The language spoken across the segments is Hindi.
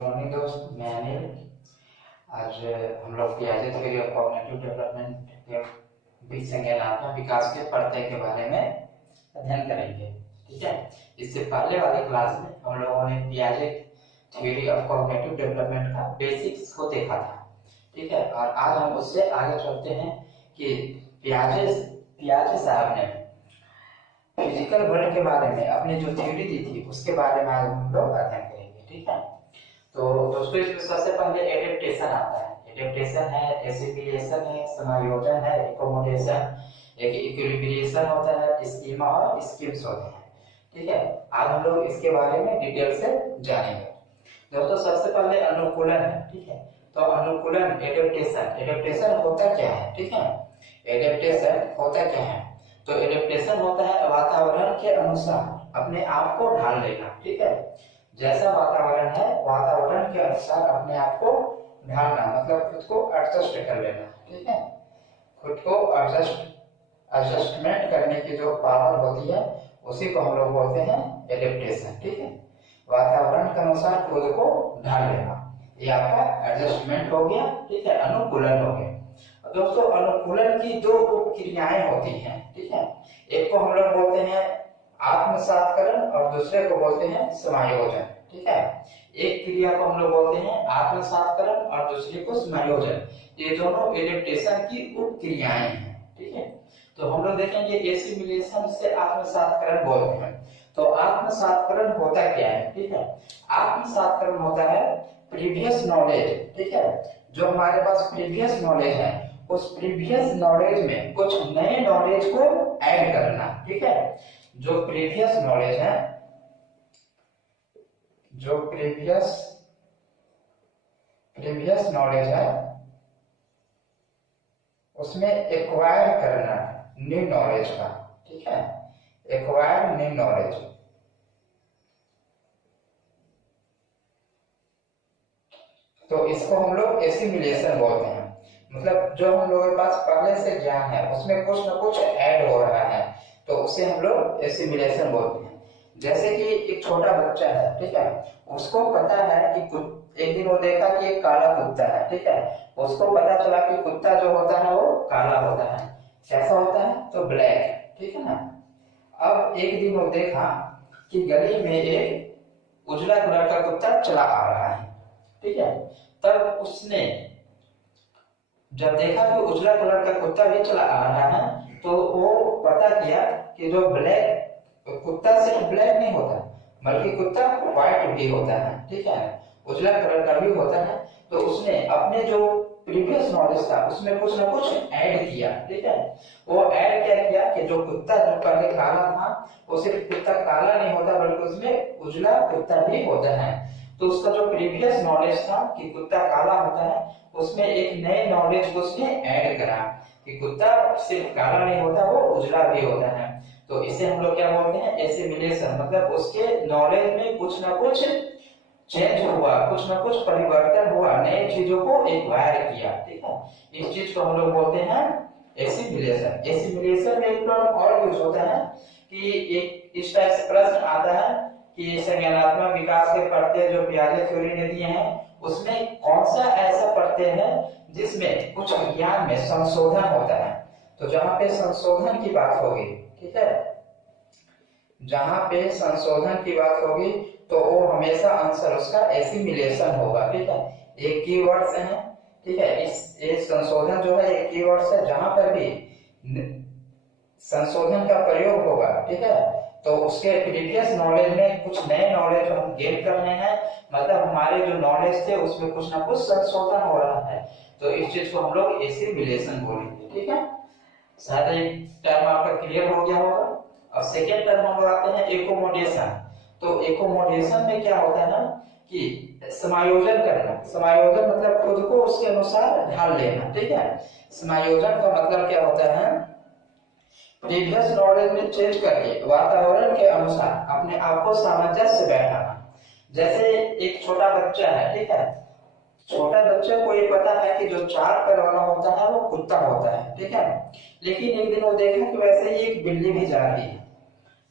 मॉर्निंग दोस्त, मैं अनिल। आज हम लोग पियाजे थ्योरी ऑफ कॉग्निटिव डेवलपमेंट के बीच संज्ञानात्मक विकास के प्रत्यय के बारे में अध्ययन करेंगे। ठीक है, इससे पहले वाली क्लास में हम लोगों ने पियाजे थ्योरी ऑफ कॉग्निटिव डेवलपमेंट का बेसिक्स को देखा था। ठीक है, और आज हम उससे आगे चलते हैं कि पियाजे साहब ने फिजिकल वर्ल्ड के बारे में अपनी जो थ्योरी दी थी उसके बारे में आज हम लोग अध्ययन करेंगे। ठीक है, तो दोस्तों इसमें सबसे पहले एडेप्टेशन आता है। एडेप्टेशन है, एसिमिलेशन है, समायोजन है, एकोमोडेशन, एक इक्विलिब्रिएशन होता है, स्कीमा और स्कीम्स होते हैं। ठीक है, आज हम लोग इसके बारे में डिटेल से जानेंगे। दोस्तों सबसे पहले अनुकूलन है। ठीक है, तो अनुकूलन एडेप्टेशन होता क्या है? ठीक है, एडेप्टेशन होता क्या है? तो एडेप्टेशन होता है वातावरण के अनुसार अपने आप को ढाल लेना। ठीक है, जैसा वातावरण है वातावरण के अनुसार अपने आप को ढालना, मतलब खुद को एडजस्ट कर लेना। ठीक है, खुद को एडजस्टमेंट करने की जो पावर होती है उसी को हम लोग बोलते हैं एडेप्टेशन। ठीक है, वातावरण के अनुसार खुद को ढाल लेना, ये आपका एडजस्टमेंट हो गया। ठीक है, अनुकूलन हो गया। दोस्तों अनुकूलन की दो उपक्रियाएं होती हैं। ठीक है, एक को हम लोग बोलते हैं आत्मसातकरण और दूसरे को बोलते हैं समायोजन। ठीक है, एक क्रिया को हम लोग बोलते हैं आत्मसातकरण और दूसरे को समायोजन। ये दोनों एडेप्टेशन की उपक्रियाएं हैं। ठीक है, तो हम लोग देखेंगे एसिमिलेशन से आत्मसातकरण बोलते हैं। तो आत्मसातकरण होता क्या है? ठीक है, आत्मसातकरण होता है प्रीवियस नॉलेज। ठीक है, जो हमारे पास प्रीवियस नॉलेज है उस प्रीवियस नॉलेज में कुछ नए नॉलेज को ऐड करना। ठीक है, जो प्रीवियस नॉलेज है, जो प्रीवियस नॉलेज है उसमें एक्वायर करना न्यू नॉलेज का। ठीक है, एक्वायर न्यू नॉलेज। तो इसको हम लोग एसिमिलेशन बोलते हैं। मतलब जो हम लोगों के पास पहले से ज्ञान है उसमें कुछ न कुछ ऐड हो रहा है, तो उसे हम लोग एसिमिलेशन बोलते हैं। जैसे कि एक छोटा बच्चा है, ठीक है, उसको पता है कि एक दिन वो देखा कि एक काला कुत्ता है। ठीक है, उसको पता चला कि कुत्ता जो होता है वो काला होता है। कैसा होता है? तो ब्लैक। ठीक है ना। अब एक दिन वो देखा कि गली में एक उजला कलर का कुत्ता चला आ रहा है। ठीक है, तब उसने जब देखा कि उजला कलर का कुत्ता भी चला आ रहा है तो वो पता किया कि जो ब्लैक कुत्ता सिर्फ ब्लैक नहीं होता बल्कि कुत्ता व्हाइट भी होता है। ठीक है, उजला कलर का भी होता है। तो उसने अपने जो प्रीवियस नॉलेज था उसमें कुछ ना कुछ ऐड किया। ठीक है, वो ऐड क्या किया कि जो कुत्ता जो पहले काला था वो सिर्फ कुत्ता काला नहीं होता बल्कि उसमें उजला कुत्ता भी होता है। तो उसका जो प्रीवियस नॉलेज था कि कुत्ता काला होता है उसमें एक नए नॉलेज को उसने ऐड करा कि कुत्ता सिर्फ काला नहीं होता, वो उजला भी होता है। तो इसे हम लोग क्या बोलते हैं? एसिमिलेशन। मतलब उसके नॉलेज में कुछ ना कुछ चेंज हुआ, कुछ ना कुछ परिवर्तन हुआ, नई चीजों को एक्वायर किया। ठीक है, इस चीज को हम लोग बोलते हैं एसिमिलेशन। एसिमिलेशन में एक टर्म और यूज होता है कि एक इस टाइप से प्रश्न आता है कि संज्ञानात्मक विकास के प्रत्यय जो पियाजे थ्योरी ने दिए हैं उसमें कौन सा ऐसा प्रत्यय है जिसमें कुछ ज्ञान में संशोधन होता है। तो जहां पे संशोधन की बात होगी, ठीक है, जहां पे संशोधन की बात होगी तो वो हमेशा आंसर उसका एसिमिलेशन होगा। ठीक है, एक कीवर्ड्स है। ठीक है, इस संशोधन जो है एक कीवर्ड्स है। जहां पर भी संशोधन का प्रयोग होगा, ठीक है, तो उसके प्रीवियस नॉलेज में कुछ नए नॉलेज हम गेन करने हैं, मतलब हमारे जो नॉलेज थे उसमें कुछ ना कुछ संशोधन हो रहा है, तो इस चीज को हम लोग एसिमिलेशन बोलेंगे। ठीक है, शायद एक टर्म आपका क्लियर हो गया होगा। और सेकेंड टर्म हम आते हैं एकोमोडेशन। तो एकोमोडेशन में क्या होता है ना कि समायोजन करना। समायोजन मतलब खुद को उसके अनुसार ढाल लेना। ठीक है, समायोजन का मतलब क्या होता है? प्रीवियस नॉलेज में चेंज करके वातावरण के अनुसार अपने आप को सामंजस्य बैठाना। जैसे एक छोटा बच्चा है, ठीक है, छोटा बच्चे को ये पता है कि जो 4 पैर वाला होता है वो कुत्ता होता है। ठीक है, लेकिन एक दिन वो देखा कि वैसे ही एक बिल्ली भी जा रही है,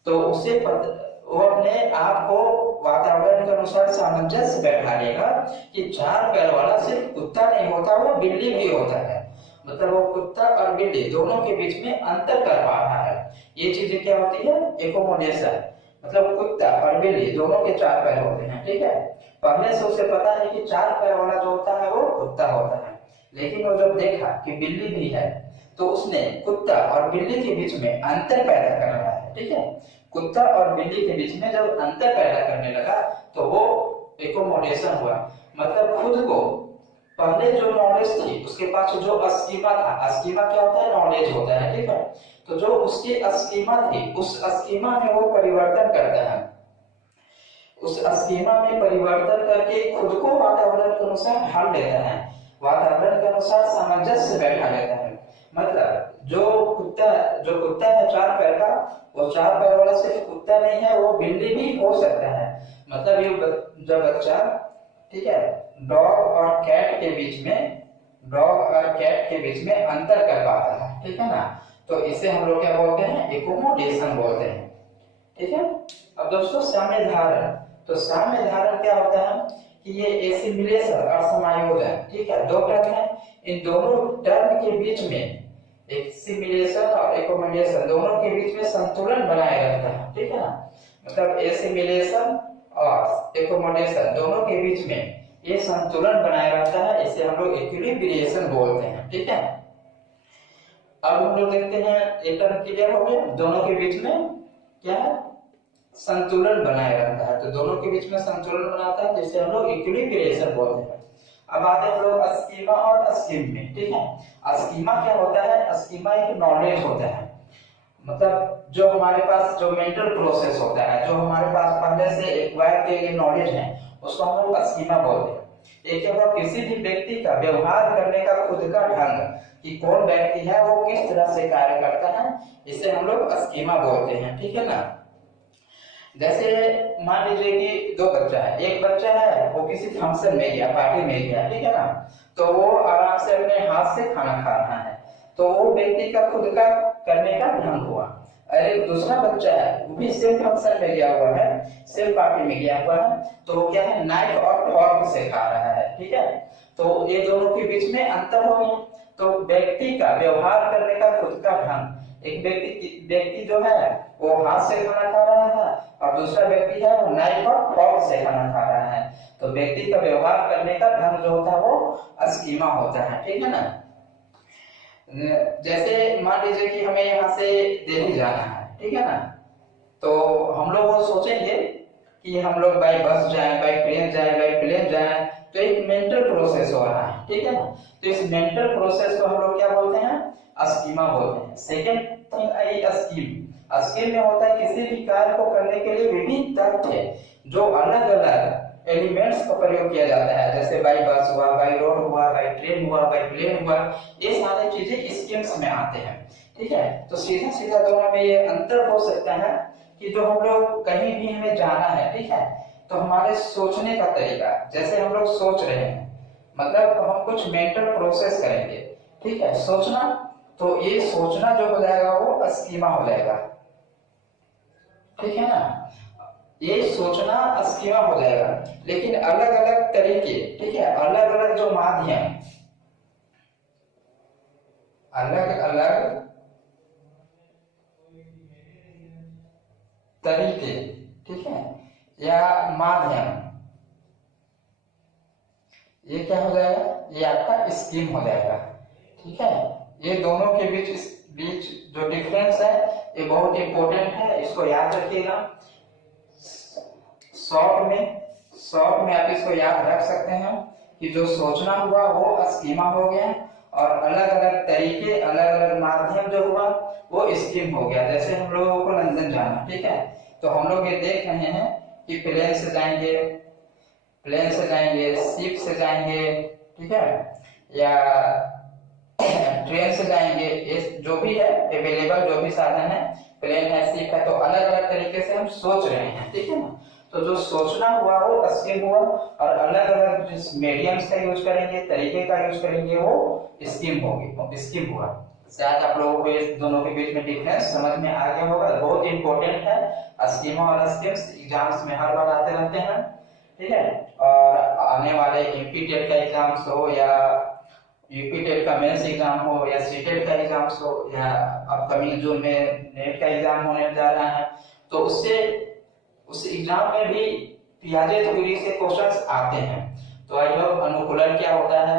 तो वो अपने आप को वातावरण के अनुसार सामंजस्य बैठा लेगा कि 4 पैर वाला सिर्फ कुत्ता नहीं होता, वो बिल्ली भी होता है। मतलब वो कुत्ता और बिल्ली दोनों के बीच में अंतर कर पा रहा है। ये चीजें क्या होती है? एकोमोडेशन। मतलब कुत्ता और बिल्ली दोनों के 4 पैर होते हैं, ठीक है। पहले से उसे पता है कि 4 पैर वाला जो होता है वो कुत्ता होता है, लेकिन वो जब देखा कि बिल्ली भी है तो उसने कुत्ता और बिल्ली के बीच में अंतर पैदा कर रहा है, ठीक है। कुत्ता और बिल्ली के बीच में जब अंतर पैदा करने लगा तो वो एकोमोडेशन हुआ। मतलब खुद को पहले जो नॉलेज थी उसके पास जो अस्कीमा था, अस्कीमा क्या होता है? नॉलेज होता है, ठीक है। तो जो उसकी अस्कीमा थी उस अस्कीमा में वो परिवर्तन करता है, उस अस्कीमा में परिवर्तन करके खुद को वातावरण के अनुसार ढाल लेता है, वातावरण के अनुसार सामंजस्य बैठा लेता है। मतलब जो कुत्ता है 4 पैर का, वो 4 पैर वाला सिर्फ कुत्ता नहीं है, वो बिल्ली भी हो सकता है। मतलब ये जब बच्चा, ठीक है, डॉग और कैट के बीच में अंतर कर पाता है, ठीक है ना, तो इसे हम लोग क्या बोलते हैं? एकोमोडेशन बोलते हैं, ठीक है। अब दोस्तों साम्य धारण, तो साम्य धारण क्या होता है कि ये एसिमिलेशन और समायोजन, ठीक है, 2 टर्म है। इन दोनों टर्म के बीच में एसिमिलेशन और एकोमोडेशन दोनों के बीच में संतुलन बनाए रहता है, ठीक है ना। मतलब एसिमिलेशन और एकोमोडेशन दोनों के बीच में ये संतुलन बनाए रहता है, इसे हम लोग इक्विलिब्रिएशन बोलते हैं, ठीक है। अब हम लोग देखते हैं एक टर्म क्लियर हो गया, दोनों के बीच में क्या है? संतुलन बनाए रहता है। तो दोनों के बीच में संतुलन बनाता है जिसे हम लोग इक्विलिब्रिएशन बोलते हैं। अब आते हैं हम लोग अस्कीमा और स्कीम में, ठीक है। अस्कीमा क्या होता है? अस्कीमा एक नॉलेज होता है, मतलब जो हमारे पास जो मेंटल प्रोसेस होता है, जो हमारे पास पहले से एक्वायर किए गए नॉलेज है, उसको हम लोग अस्कीमा बोलते हैं। एक क्या किसी भी व्यक्ति का व्यवहार करने का खुद का ढंग, कि कौन व्यक्ति है वो किस तरह से कार्य करता है, इसे हम लोग अस्कीमा बोलते हैं, ठीक है ना। जैसे मान लीजिए कि 2 बच्चा है, एक बच्चा है वो किसी फंक्शन में गया, पार्टी में गया, ठीक है ना, तो वो आराम से अपने हाथ से खाना खा रहा है, तो वो व्यक्ति का खुद का करने का ढंग हुआ। अरे दूसरा बच्चा है वो भी सेम फंक्शन में गया हुआ है, सेम पार्टी में गया हुआ है, तो वो क्या है? नाइफ और फॉर्क से खा रहा है, ठीक है। तो ये दोनों के बीच में अंतर हो गया। तो व्यक्ति का व्यवहार करने का खुद का ढंग, एक व्यक्ति जो है वो हाथ से खाना खा रहा है और दूसरा व्यक्ति है वो नाइफ और फॉर्क से खाना खा रहा है, तो व्यक्ति का व्यवहार करने का ढंग जो होता है वो अस्कीमा होता है, ठीक है ना। जैसे मान लीजिए कि हमें यहाँ से दिल्ली जाना है, ठीक है ना, तो हम लोग वो सोचेंगे कि हम लोग बाई बस जाएं, बाई ट्रेन जाएं, बाई प्लेन जाएं, तो एक मेंटल प्रोसेस हो रहा है, ठीक है ना। तो इस मेंटल प्रोसेस को हम लोग क्या बोलते हैं? अस्कीमा बोलते हैं। Second thing I scheme. Scheme में होता है किसी भी कार्य को करने के लिए विभिन्न तथ्य जो अलग अलग एलिमेंट्स का प्रयोग किया जाता है, जैसे बाई बस हुआ, बाई रोड हुआ, बाई ट्रेन हुआ, बाई प्लेन हुआ, ये सारी चीजें स्कीम्स में आते हैं, ठीक है। तो सीधा सीधा दोनों में ये अंतर हो सकता है कि जो हम लोग कहीं भी हमें जाना है, ठीक है, तो हमारे सोचने का तरीका, जैसे हम लोग सोच रहे हैं, मतलब हम कुछ मेंटल प्रोसेस करेंगे, ठीक है, सोचना, तो ये सोचना जो हो जाएगा वो स्कीमा हो जाएगा, ठीक है ना। ये सोचना स्कीमा हो जाएगा, लेकिन अलग अलग तरीके, ठीक है, अलग अलग जो माध्यम, अलग अलग तरीके, ठीक है, या माध्यम, ये क्या हो जाएगा? ये आपका स्कीम हो जाएगा, ठीक है। ये दोनों के बीच जो डिफरेंस है ये बहुत इंपॉर्टेंट है, इसको याद रखिएगा। शॉर्ट में आप इसको याद रख सकते हैं कि जो सोचना हुआ वो स्कीमा हो गया और अलग अलग तरीके, अलग अलग माध्यम जो हुआ वो स्कीम हो गया। जैसे हम लोगों को लंदन जाना, ठीक है, तो हम लोग ये देख रहे हैं कि प्लेन से जाएंगे, शिप से जाएंगे, ठीक है, या ट्रेन से जाएंगे, ये जो भी है अवेलेबल, जो भी साधन है, प्लेन है, शिप है, तो अलग अलग तरीके से हम सोच रहे हैं, ठीक है ना। तो जो सोचना हुआ वो स्कीम हुआ और अलग अलग जिस मीडियम्स का यूज करेंगे, तरीके का यूज करेंगे, वो स्कीम हुआ। शायद आप लोगों को इस दोनों के बीच में डिफरेंस समझ में आ गया होगा। बहुत इंपॉर्टेंट है। स्कीमा और स्कीम्स एग्जाम्स में हर बार आते रहते हैं, ठीक है। और आने वाले एमपी टेट का एग्जाम्स हो या यूपी टेट का मेंस एग्जाम हो या सीटेट का एग्जाम्स हो या अपकमिंग जून में नेट का एग्जाम होने जा रहा है, तो उससे उस एग्जाम में भी पियाजे थ्योरी से क्वेश्चंस आते हैं। तो आई होप अनुकूलन क्या होता है,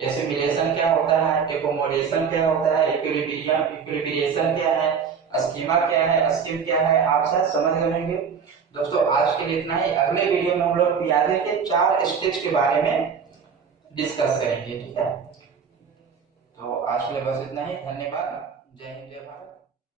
एसिमिलेशन क्या होता है, एकोमोडेशन क्या होता है, इक्विलिब्रिएशन क्या है, स्कीमा क्या है, स्कीम क्या है, आप शायद समझ गए होंगे। दोस्तों आज के लिए इतना ही। अगले वीडियो में हम लोग पियाजे के 4 स्टेज के बारे में डिस्कस करेंगे, ठीक है। तो आज के लिए बस इतना ही। धन्यवाद। जय हिंद, जय भारत।